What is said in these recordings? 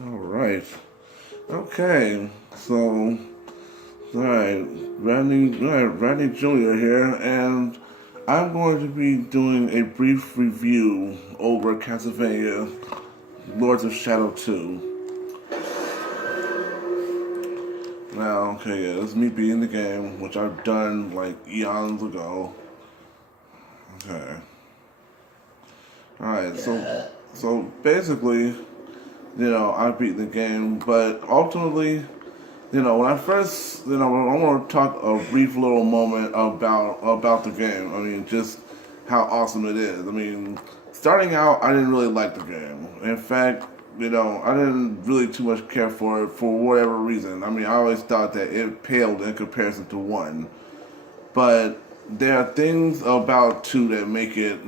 All right. Okay. So, all right, Randy Jr. here, and I'm going to be doing a brief review over Castlevania Lords of Shadow 2. Now, okay, yeah, this is me beating the game, which I've done like eons ago. Okay. Alright, so basically, I beat the game, but ultimately, when I first, I want to talk a brief little moment about the game. I mean, just how awesome it is. I mean, starting out, I didn't really like the game. In fact, I didn't really too much care for it for whatever reason. I mean, I always thought that it paled in comparison to one. But there are things about two that make it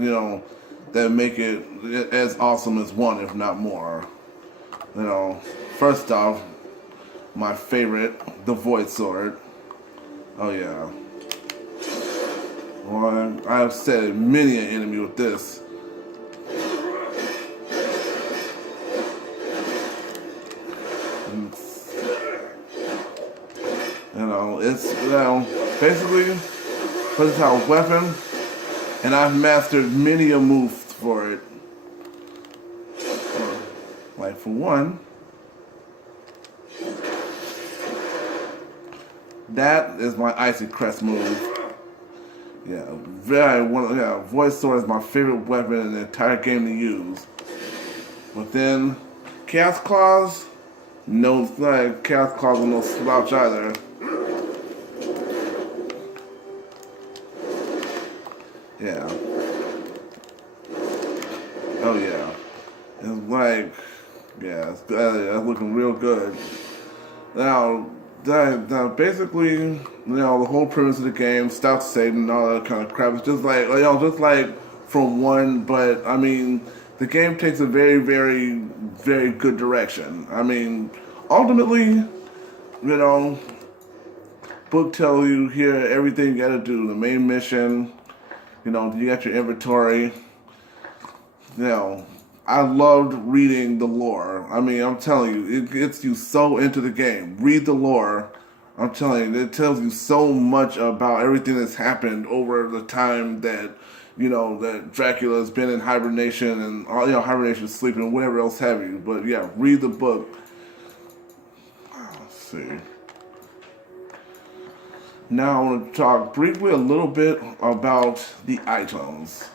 as awesome as one, if not more. You know, first off, my favorite, the Void Sword. Oh yeah. Well, I've said many an enemy with this. It's basically versatile weapon, and I've mastered many a move for it. Like for one, that is my Icy Crest move. Void Sword is my favorite weapon in the entire game to use. But then, Chaos Claws, no, like Chaos Claws are no slouch either. Yeah. Oh yeah. It's like, yeah, it's looking real good. Now, basically, the whole premise of the game, stop Satan and all that kind of crap. It's just like from one, but I mean, the game takes a very, very, very good direction. I mean, ultimately, book tells you here everything you gotta do. The main mission, you got your inventory. You know, I loved reading the lore. I mean, I'm telling you, it gets you so into the game. Read the lore. I'm telling you, it tells you so much about everything that's happened over the time that, that Dracula's been in hibernation and all, hibernation, sleeping, and whatever else have you. But yeah, read the book. Let's see. Now I want to talk briefly a little bit about the items.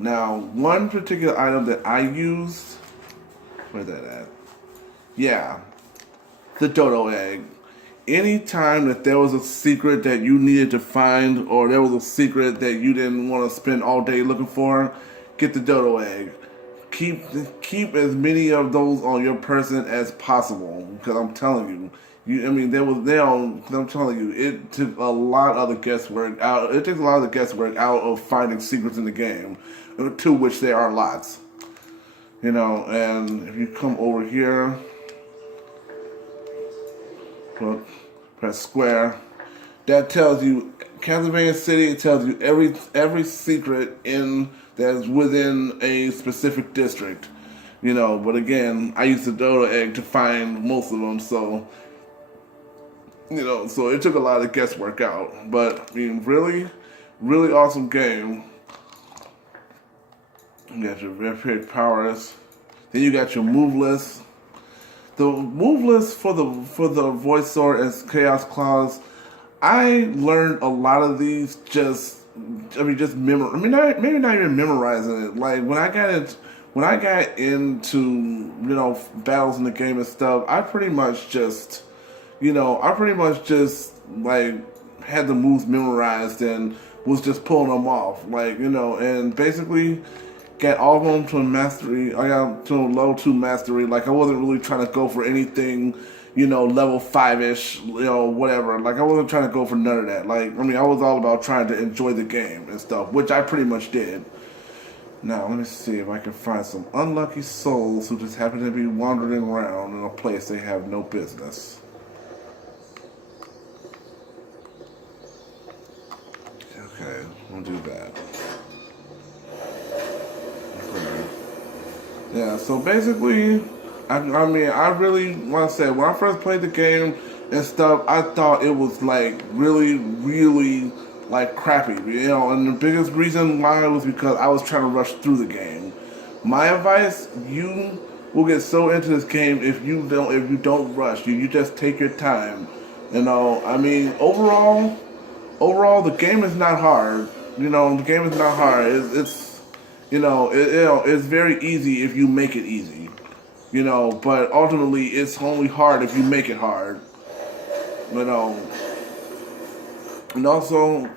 Now, one particular item that I used, where's that at? Yeah, the dodo egg. Anytime that there was a secret that you needed to find, or there was a secret that you didn't want to spend all day looking for, get the dodo egg. Keep as many of those on your person as possible, because I'm telling you, I'm telling you, it took a lot of the guesswork out. It takes a lot of the guesswork out of finding secrets in the game, to which there are lots. And if you come over here, well, press square. That tells you Castlevania City. It tells you every secret in that's within a specific district. But again, I used the dodo egg to find most of them, so so it took a lot of guesswork out. But I mean, really, really awesome game. You got your vampiric powers. Then you got your move list. The move list for the Void Sword and Chaos Claws. I learned a lot of these maybe not even memorizing it. Like when I got into battles in the game and stuff, I pretty much just like had the moves memorized and was just pulling them off, and basically got all of them to a mastery. I got to a level 2 mastery. Like I wasn't really trying to go for anything, level 5-ish, whatever. Like I wasn't trying to go for none of that. Like I mean, I was all about trying to enjoy the game and stuff, which I pretty much did. Now let me see if I can find some unlucky souls who just happen to be wandering around in a place they have no business. Okay, we'll do that. Yeah, so basically, I mean, I really, like I said, when I first played the game and stuff, I thought it was like really, really like crappy, and the biggest reason why was because I was trying to rush through the game. My advice, you will get so into this game if you don't rush. You just take your time. I mean, overall, the game is not hard. The game is not hard. It's it's very easy if you make it easy. But ultimately, it's only hard if you make it hard. You know, and also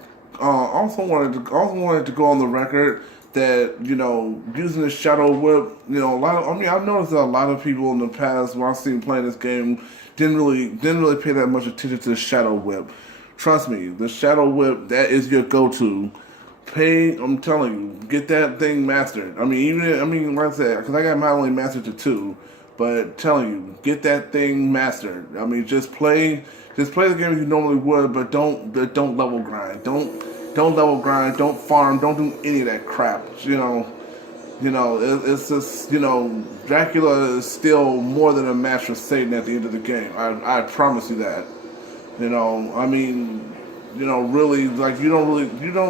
wanted to go on the record that using the shadow whip, I've noticed that a lot of people in the past when I've seen playing this game didn't really pay that much attention to the shadow whip. Trust me, the shadow whip, that is your go-to. I'm telling you, get that thing mastered. Like I said, because I got mine only mastered to 2, but telling you, get that thing mastered. I mean, just play the game as you normally would, but don't level grind. Don't level grind. Don't farm. Don't do any of that crap. It's just Dracula is still more than a match for Satan at the end of the game. I promise you that. Really, like you don't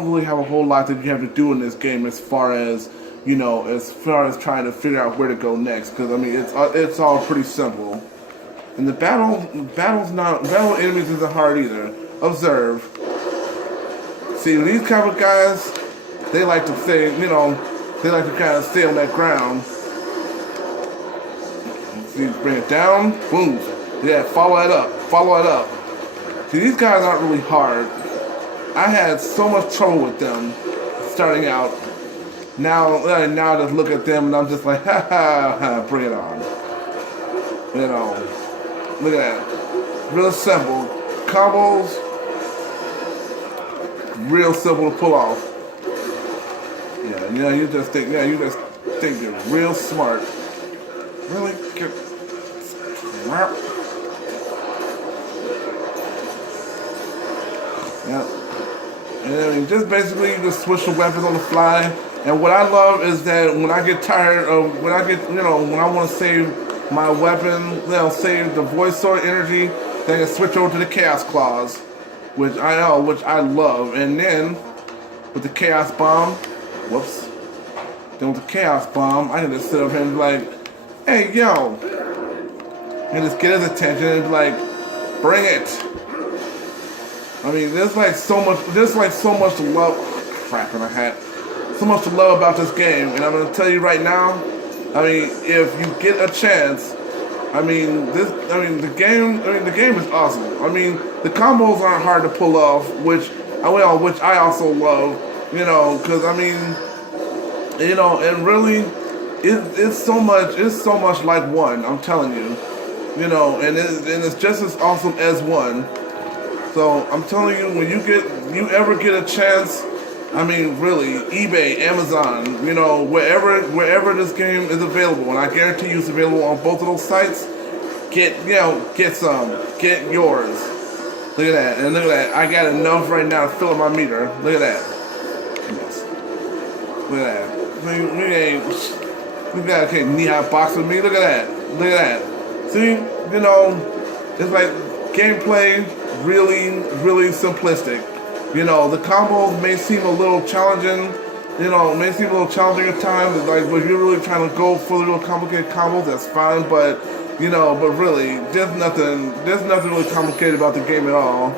really have a whole lot that you have to do in this game as far as trying to figure out where to go next. Because it's all pretty simple. And the battle enemies isn't hard either. Observe. See, these kind of guys, they like to stay, they like to kind of stay on that ground. See, bring it down, boom. Yeah, follow it up. See, these guys aren't really hard. I had so much trouble with them starting out. Now I just look at them and I'm just like, ha, bring it on. Look at that. Real simple. Combos, real simple to pull off. Yeah, you just think you're real smart. Really good. Yeah. And just basically you just switch the weapons on the fly. And what I love is that when I get tired of, when I want to save my weapon, save the voice sword energy, then I can switch over to the Chaos Claws, which I love. And then with the Chaos Bomb, then with the Chaos Bomb, I can just sit up here and be like, hey, yo, and just get his attention and be like, bring it. There's so much to love. Crap in my hat. So much to love about this game, and I'm gonna tell you right now. If you get a chance, the game is awesome. The combos aren't hard to pull off, which I also love. Because and really, it's so much like 1. I'm telling you, and it's just as awesome as 1. So I'm telling you, when you ever get a chance, really, eBay, Amazon, wherever this game is available, and I guarantee you it's available on both of those sites. Get some, get yours. Look at that, and look at that. I got enough right now to fill up my meter. Look at that. Yes. Look at that. Look at that. Knee-high box with me. Look at that. See, it's like gameplay. Really, really simplistic. The combos may seem a little challenging. At times. Like, if you're really trying to go for the real complicated combos, that's fine. But really, there's nothing really complicated about the game at all.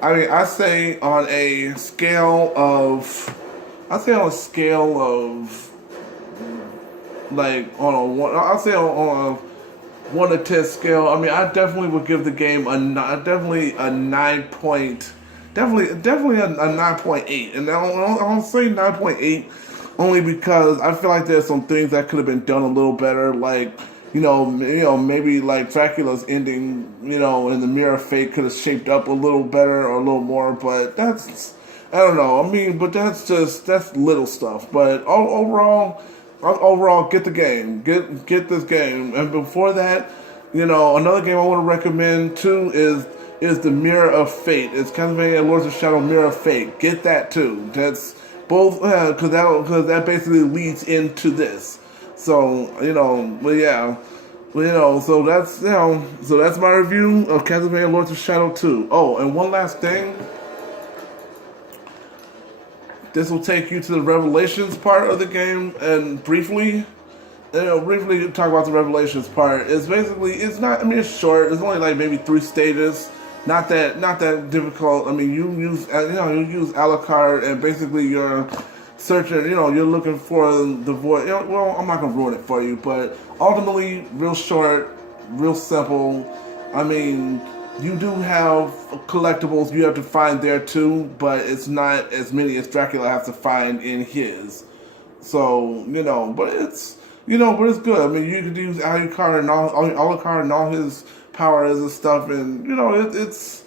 I say on a scale of, like on a one. I'll say on a 1 to 10 scale. I definitely would give the game definitely a 9 point, definitely a 9.8, and I'll say 9.8 only because I feel like there's some things that could have been done a little better, like maybe like Dracula's ending, in the Mirror of Fate could have shaped up a little better or a little more, but that's, I don't know. But that's little stuff. But overall, get the game. Get this game. And before that, another game I want to recommend too is the Mirror of Fate. It's Castlevania Lords of Shadow Mirror of Fate. Get that too. That's both because that basically leads into this. So, but yeah. Well, so that's my review of Castlevania Lords of Shadow 2. Oh, and one last thing. This will take you to the Revelations part of the game, and briefly talk about the Revelations part. It's basically, it's not, I mean, it's short. It's only like maybe 3 stages. Not that difficult. I mean, you use Alucard, and basically you're searching, you're looking for the void. Well, I'm not gonna ruin it for you, but ultimately, real short, real simple. I mean, you do have collectibles you have to find there too, but it's not as many as Dracula has to find in his. So, but it's good. I mean, you could use Alucard and all his powers and stuff, and it's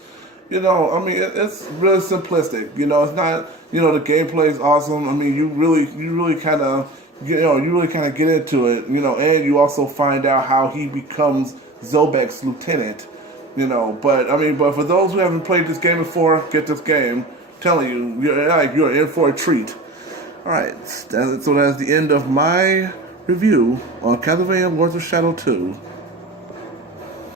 it's really simplistic. It's not, the gameplay is awesome. I mean, you really kind of get into it, and you also find out how he becomes Zobek's lieutenant, but for those who haven't played this game before, get this game. I'm telling you, you're in for a treat. All right, so that's the end of my review on Castlevania Lords of Shadow 2.